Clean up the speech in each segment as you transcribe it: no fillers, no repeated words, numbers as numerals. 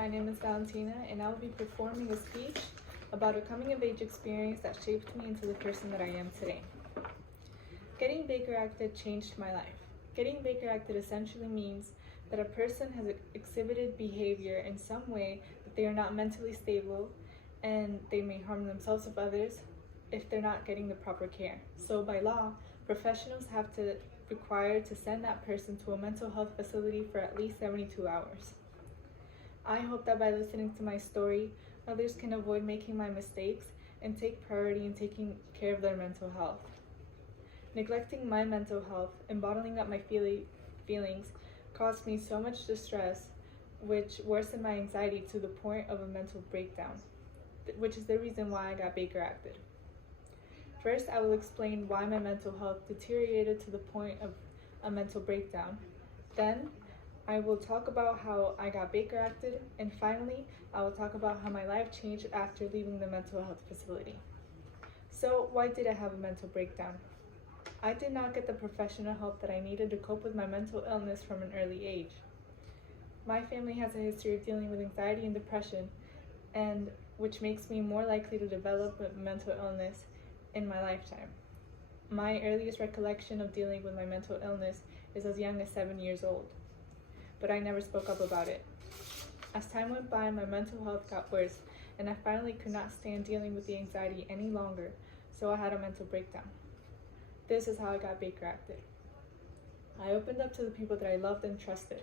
my name is Valentina, and I will be performing a speech about a coming-of-age experience that shaped me into the person that I am today. Getting Baker Acted changed my life. Getting Baker Acted essentially means that a person has exhibited behavior in some way that they are not mentally stable, and they may harm themselves or others if they're not getting the proper care. So by law, professionals have to require to send that person to a mental health facility for at least 72 hours. I hope that by listening to my story, others can avoid making my mistakes and take priority in taking care of their mental health. Neglecting my mental health and bottling up my feelings caused me so much distress, which worsened my anxiety to the point of a mental breakdown, which is the reason why I got Baker Acted. First, I will explain why my mental health deteriorated to the point of a mental breakdown. Then, I will talk about how I got Baker Acted, and finally, I will talk about how my life changed after leaving the mental health facility. So, why did I have a mental breakdown? I did not get the professional help that I needed to cope with my mental illness from an early age. My family has a history of dealing with anxiety and depression, and which makes me more likely to develop a mental illness in my lifetime. My earliest recollection of dealing with my mental illness is as young as 7 years old, but I never spoke up about it. As time went by, my mental health got worse, and I finally could not stand dealing with the anxiety any longer, so I had a mental breakdown. This is how I got Baker Acted. I opened up to the people that I loved and trusted.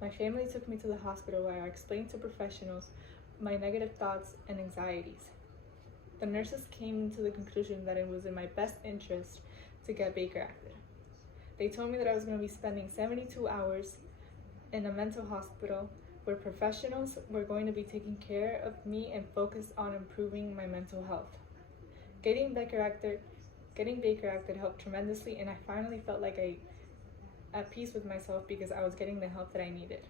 My family took me to the hospital where I explained to professionals my negative thoughts and anxieties. The nurses came to the conclusion that it was in my best interest to get Baker Acted. They told me that I was going to be spending 72 hours in a mental hospital where professionals were going to be taking care of me and focus on improving my mental health. Getting Baker Acted helped tremendously, and I finally felt like at peace with myself because I was getting the help that I needed.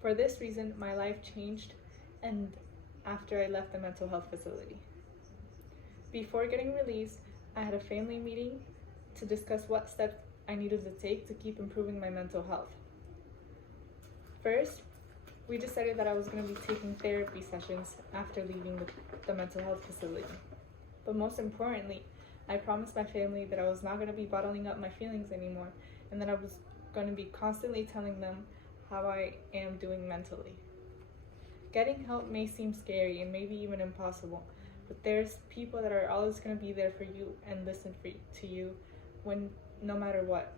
For this reason, my life changed and after I left the mental health facility. Before getting released, I had a family meeting to discuss what steps I needed to take to keep improving my mental health. First, we decided that I was going to be taking therapy sessions after leaving the mental health facility. But most importantly, I promised my family that I was not going to be bottling up my feelings anymore, and that I was going to be constantly telling them how I am doing mentally. Getting help may seem scary and maybe even impossible, but there's people that are always going to be there for you and listen to you no matter what.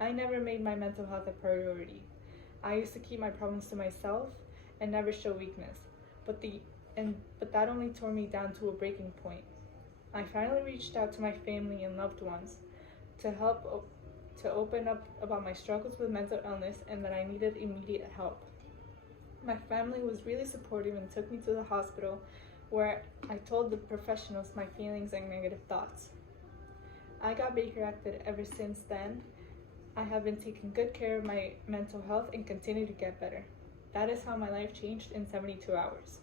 I never made my mental health a priority. I used to keep my problems to myself and never show weakness, but that only tore me down to a breaking point. I finally reached out to my family and loved ones to open up about my struggles with mental illness and that I needed immediate help. My family was really supportive and took me to the hospital where I told the professionals my feelings and negative thoughts. I got Baker Acted ever since then. I have been taking good care of my mental health and continue to get better. That is how my life changed in 72 hours.